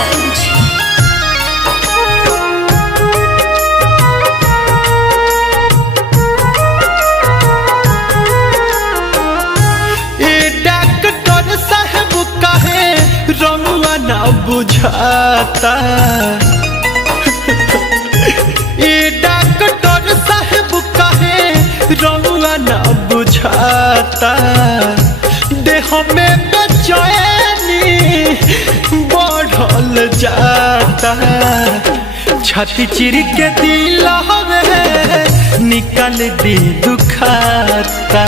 Gopalganj. Doctor साहब कहे रमुआ ना बुझाता, डॉक्टर साहब कहे रमुआ ना बुझाता, देह में बेचैनी बढ़ल जाता, छाती चिर के दिल हमें निकाल दी दुखाता,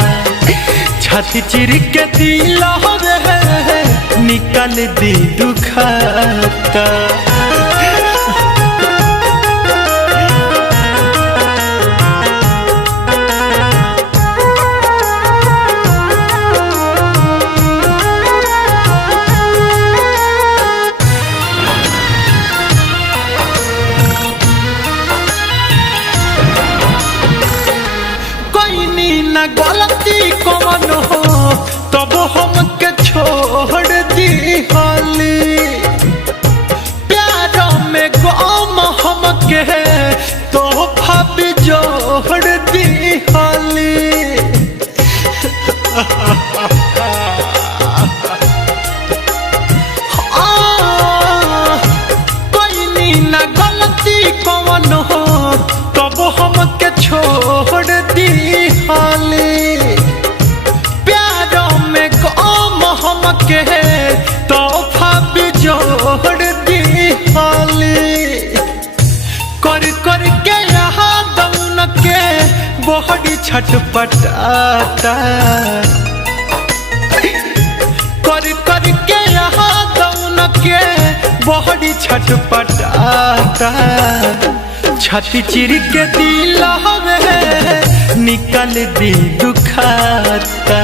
छाती चिर के दिल हमें निकाल दी दुखाता। ना गलती कौन हो तब हमके छोड़ दी हाली, प्यार में गम हमके तोहफा भी जोड़ दी हाली। कोई नी ना गलती कौन हो तब हमके छोड़ दी हाली, प्यार में गम हमके तोहफा भी जोड़ दी हाली, कर कर के यहाँ दौन के बॉडी छटपटाता, कर कर के यहाँ दौन के बॉडी छटपटाता, छाती चिर के दिल हमें निकाल दी दुखाता,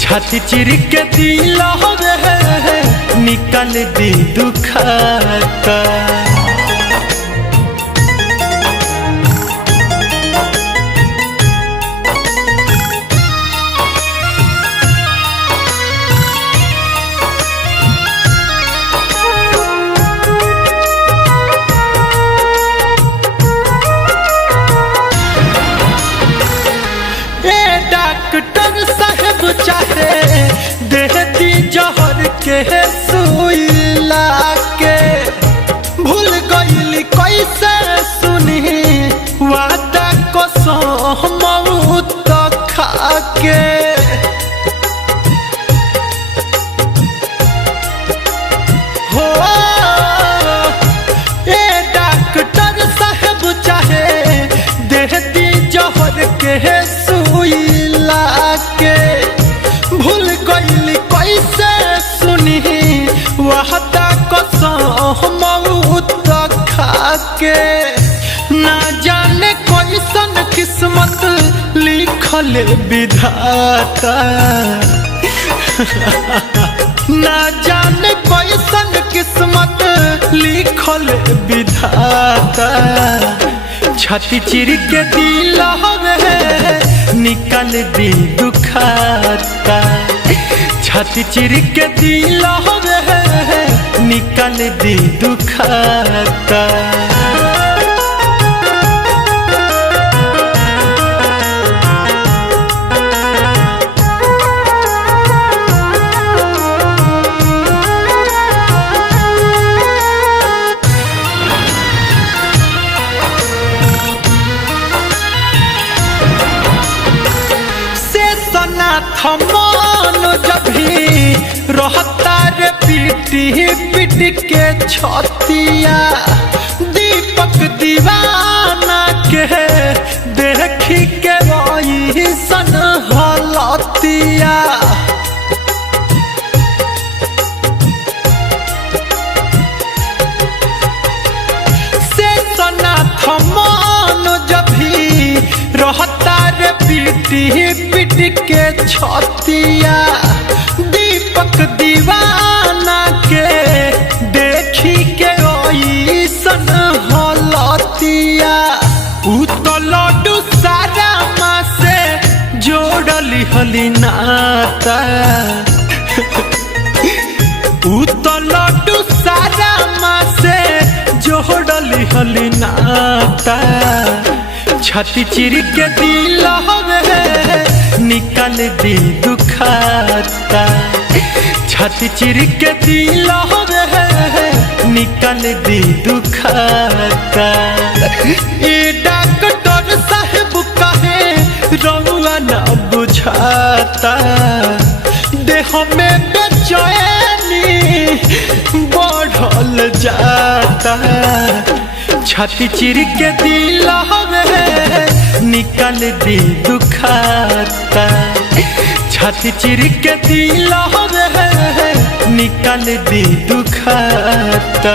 छाती चिर के दिल हमें निकाल दी दुखाता। डॉक्टर साहब चाहे देती जहर के सुई लाके, भूल गईली कैसे सुनी वादा कसम मौत खाके, हो डॉक्टर साहब चाहे देती जहर के सुई लाके, भूल गईली कैसे सुनी वादा कसम मौत खाके, ना जाने कैसन किस्मत लिखल विधाता, ना जाने कैसन किस्मत लिखल विधाता, छाती चिर के दिल हमें निकाल दी दुखाता, छाती चिर के दिल हमें निकाल दी दुखाता। थमान जब भी रहता रे पीटी पीट के छतिया, दीपक दीवाना के देखी के वही सन हलतिया, से सना थमान जब भी रहता रे पीटी पीट के छतिया, दीपक दीवाना के देखी के ओई सन हलतिया, लड्डू सारा माँ से जोड़ली हली नाता, लड्डू सारा दिहल नाता छाती चिर के दिल हवे निकाल दी दुखाता छाती चिर के दिल हवे निकाल दी दुखाता ए डॉक्टर साहब कहे रउआ ना बुझाता देह में बेचैनी बढ़ल जाता छाती चिर के दिल हवे निकाल दी दुखाता छाती चिर के दिल हवे निकाल दी दुखाता।